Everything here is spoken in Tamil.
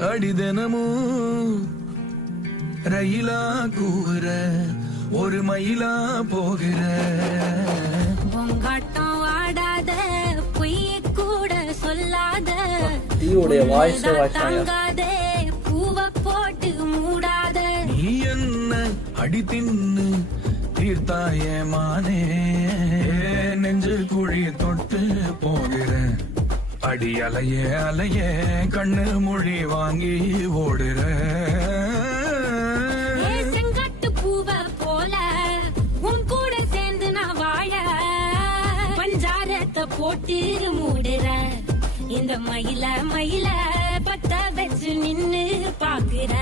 அடிதனமும் ரயிலா கூற ஒரு மயிலா போகிற பொங்காட்டம் ஆடாத பொய் கூட சொல்லாத தாங்காதே பூவ போட்டு மூடாத நீ என்ன அடி தின்னு தீர்த்தாயமானே நெஞ்சு குழி தொட்டு போகிறேன் அடி அலைய அலைய கண்ணு மொழி வாங்கி ஓடுற செங்காட்டு பூவ போல உன் கூட சேர்ந்து நான் வாழ பஞ்சாரத்தை போட்டு மூடுற இந்த மயில மயில பத்த வச்சு நின்னு பாக்குற